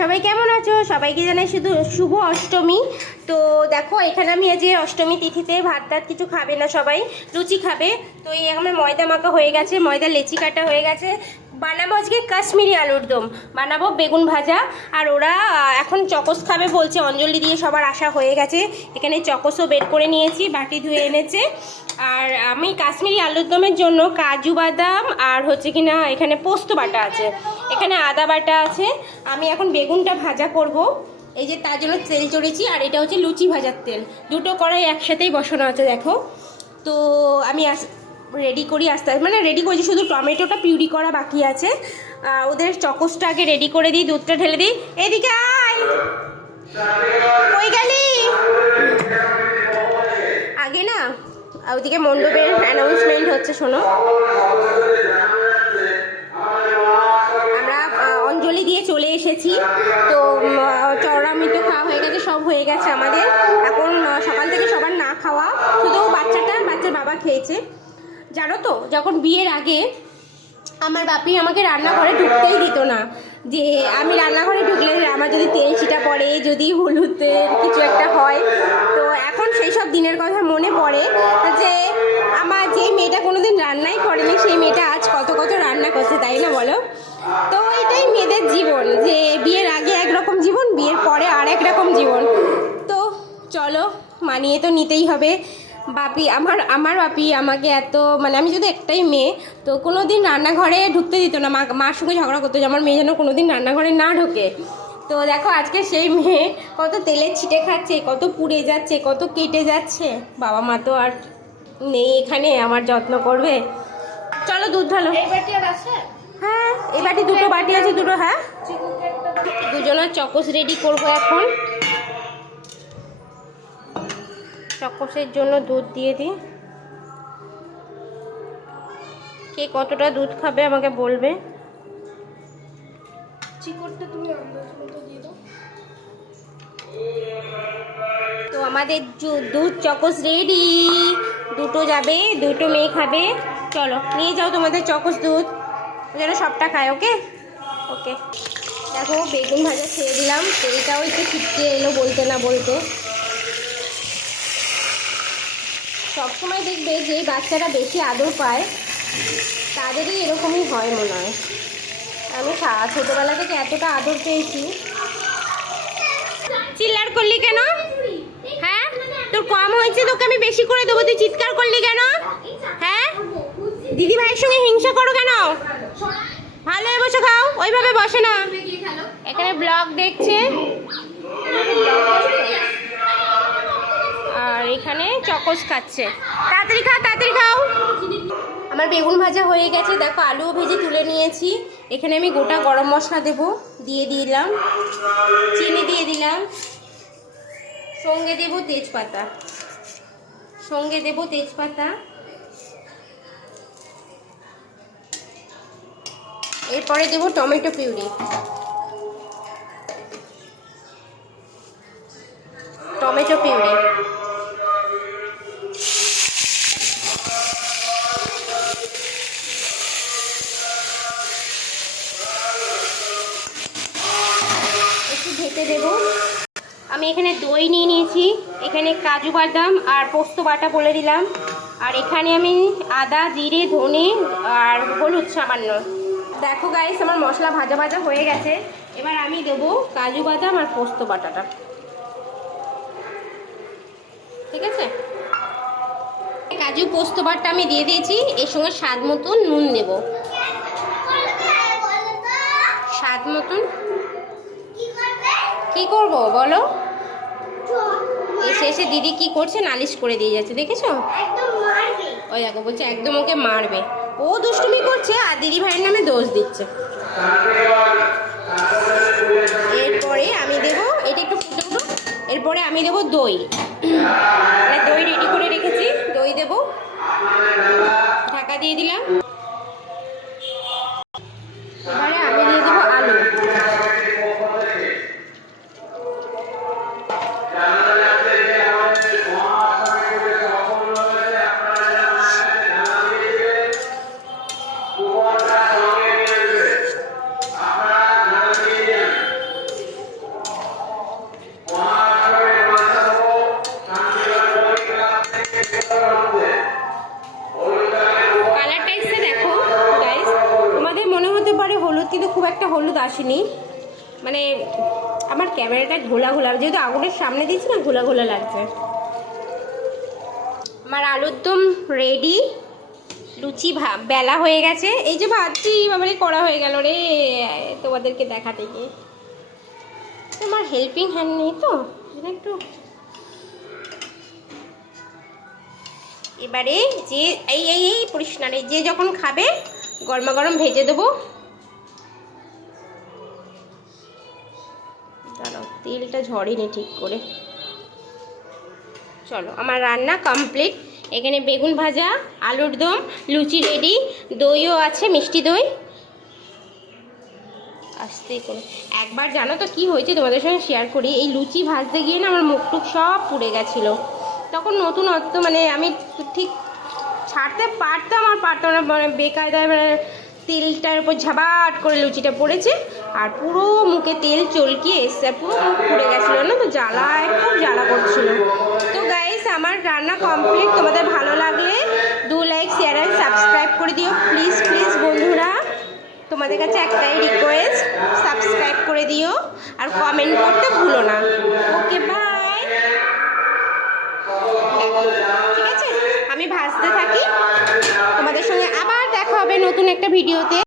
সবাই কেমন আছো? সবাইকে জানাই শুধু শুভ অষ্টমী। তো দেখো এখানে আমি আজ অষ্টমী তিথিতে ভাত টাত কিছু খাবে না, সবাই লুচি খাবে। তো এই আমার ময়দা মাখা হয়ে গেছে, ময়দা লেচি কাটা হয়ে গেছে। বানাবো আজকে কাশ্মীরি আলুর দম, বানাবো বেগুন ভাজা। আর ওরা এখন চকোস খাবে বলছে, অঞ্জলি দিয়ে সবার আশা হয়ে গেছে। এখানে চকোসও বের করে নিয়েছি, বাটি ধুয়ে এনেছে। আর আমি কাশ্মীরি আলুর দমের জন্য কাজু বাদাম আর হচ্ছে কিনা এখানে পোস্ত বাটা আছে, এখানে আদা বাটা আছে। আমি এখন বেগুনটা ভাজা করব, এই যে তার জন্য তেল চড়েছি। আর এটা হচ্ছে লুচি ভাজার তেল, দুটো কড়াই একসাথেই বসানো আছে দেখো। তো আমি রেডি করি আস্তে আস্তে, মানে রেডি করেছি, শুধু টমেটোটা পিউরি করা বাকি আছে। ওদের চকোসটা আগে রেডি করে দিই, দুধটা ঢেলে দিই। এদিকে আয়, কই গেলি? আগে না ওদিকে মণ্ডপের অ্যানাউন্সমেন্ট হচ্ছে, শোনো। আমরা অঞ্জলি দিয়ে চলে এসেছি। তো চড়ামিটো খাওয়া হয়ে গেছে, সব হয়ে গেছে আমাদের। এখন সকাল থেকে সবার না খাওয়া, শুধু বাচ্চার বাবা খেয়েছে। জানো তো, যখন বিয়ের আগে আমার বাপি আমাকে রান্নাঘরে ঢুকতেই দিত না। যে আমি রান্নাঘরে ঢুকলে আমার যদি তেল ছিটা পড়ে, যদি হলুদের কিছু একটা হয়। তো এখন সেই সব দিনের কথা মনে পড়ে যে আমার যে মেয়েটা কোনোদিন রান্নাই করেনি, সেই মেয়েটা আজ কত কত রান্না করছে, তাই না বলো? তো এটাই মেয়েদের জীবন, যে বিয়ের আগে একরকম জীবন, বিয়ের পরে আর এক রকম জীবন। তো চলো, মানিয়ে তো নিতেই হবে। আমার বাপি আমাকে এত, মানে আমি যদি একটাই মেয়ে, তো কোনো দিন রান্নাঘরে ঢুকতে দিত না। মার সঙ্গে ঝগড়া করতো যে আমার মেয়ে যেন কোনো দিন রান্নাঘরে না ঢোকে। তো দেখো আজকে সেই মেয়ে কত তেলের ছিটে খাচ্ছে, কত পুড়ে যাচ্ছে, কত কেটে যাচ্ছে। বাবা মা তো আর নেই এখানে আমার যত্ন করবে। চলো দুধ ঢালো। হ্যাঁ, এই বাটি দুটো বাটি আছে, দুটো। হ্যাঁ, দুজনের চকোস রেডি করবো এখন। চকোসের জন্য দুধ দিয়ে দিই। কে কতটা দুধ খাবে আমাকে বলবে। তো আমাদের দুধ চকোস রেডি, দুটো যাবে, দুটো মেয়ে খাবে। চলো নিয়ে যাও তোমাদের চকোস দুধ, যেন সবটা খায়। ওকে ওকে। দেখো বেগুন ভাজা ছেড়ে দিলাম, তেলটাও একটু ছিটকে এলো বলতে না বলতে। সবসময় দেখবে যে বাচ্চারা বেশি আদর পায়, তাদেরই এরকমই হয় মনে হয়। আমি ছোটোবেলা থেকে এতটা আদর পেয়েছি। চিৎকার করলি কেন? হ্যাঁ, তোর কম হয়েছে, তোকে আমি বেশি করে দেবো, তুই চিৎকার করলি কেন? হ্যাঁ, দিদি ভাইয়ের সঙ্গে হিংসা করো কেন? ভালো হয়ে বসে খাও, ওইভাবে বসে না। এখানে ব্লগ দেখছে, আর এখানে চকোস খাচ্ছে। তাড়াতাড়ি খাও, তাড়াতাড়ি খাও। আমার বেগুন ভাজা হয়ে গেছে, দেখো আলুও ভেজে তুলে নিয়েছি। এখানে আমি গোটা গরম মশলা দিয়ে দিলাম, চিনি দিয়ে দিলাম, সঙ্গে দেবো তেজপাতা, এরপরে দেবো টমেটো পিউরি, একটু ঢেকে দেবো। আমি এখানে দই নিয়ে নিয়েছি, এখানে কাজু বাদাম আর পোস্ত বাটা বলে দিলাম। আর এখানে আমি আদা, জিরে, ধনে আর হলুদ সামান্য। দেখো গাইস, আমার মশলা ভাজা হয়ে গেছে। এবার আমি দেবো কাজু বাদাম আর পোস্ত বাটাটা, ঠিক আছে? কাজু পোস্ত বাটা আমি দিয়ে দিয়েছি, এর সঙ্গে স্বাদ মতন নুন দেব, স্বাদ মতন। কি করব বলো? এসে দিদি কি করছে, নালিশ করে দিয়ে যাচ্ছে, দেখেছো? ওই দেখো বলছে একদম ওকে মারবে। ও দুষ্টুমি করছে আর দিদি ভাইয়ের নামে দোষ দিচ্ছে। এরপরে আমি দেবো, এটা একটু ফুটো, এরপরে আমি দেবো দই। দই রেডি করে রেখেছি, দই দেবো, ঢাকা দিয়ে দিলাম। এবারে আমি দিয়ে দেবো আলু। আসেনি, মানে আমার ক্যামেরাটা ঘোলা ঘোলা, যেহেতু আগুনের সামনে দিচ্ছি না, ঘোলা ঘোলা লাগছে। আমার আলুর দম রেডি, লুচি বেলা হয়ে গেছে, এই যে ভাবছি বাবারে করা হয়ে গেল রে তোমাদেরকে দেখাতে গিয়ে। তোমার হেল্পিং হ্যান্ড নেই তো একটু। এবারে যে এই পরিষ্কারে যে যখন খাবে গরমা গরম ভেজে দেবো। দাঁড়াও, তেলটা ঝরেনি ঠিক করে। চলো, আমার রান্না কমপ্লিট। এখানে বেগুন ভাজা, আলুর দম, লুচি রেডি, দইও আছে, মিষ্টি দই। আস্তে করে একবার জানো তো কি হয়েছে তোমাদের সঙ্গে শেয়ার করি। এই লুচি ভাজতে গিয়ে না আমার মুখটুক সব পুড়ে গেছিলো। তখন নতুন মানে আমি ঠিক ছাড়তে পারতাম আর পারতাম না, মানে বেকায়দায় মানে তেলটার উপর ঝাবাট করে লুচিটা পড়েছে আর পুরো মুখে তেল চলকিয়ে এসছে, পুরো মুখ পুড়ে গেছিলো না, তো জ্বালায় খুব জ্বালা করছিল। তো গাইস, আমার রান্না কমপ্লিট। তোমাদের ভালো লাগলে লাইক, শেয়ার অ্যান্ড সাবস্ক্রাইব করে দিও প্লিজ প্লিজ বন্ধুরা। তোমাদের কাছে একটাই রিকোয়েস্ট, সাবস্ক্রাইব করে দিও আর কমেন্ট করতে ভুলো না। ওকে, বাই। ঠিক আছে, আমি ভাজতে থাকি, তোমাদের সঙ্গে আবার দেখা হবে নতুন একটা ভিডিওতে।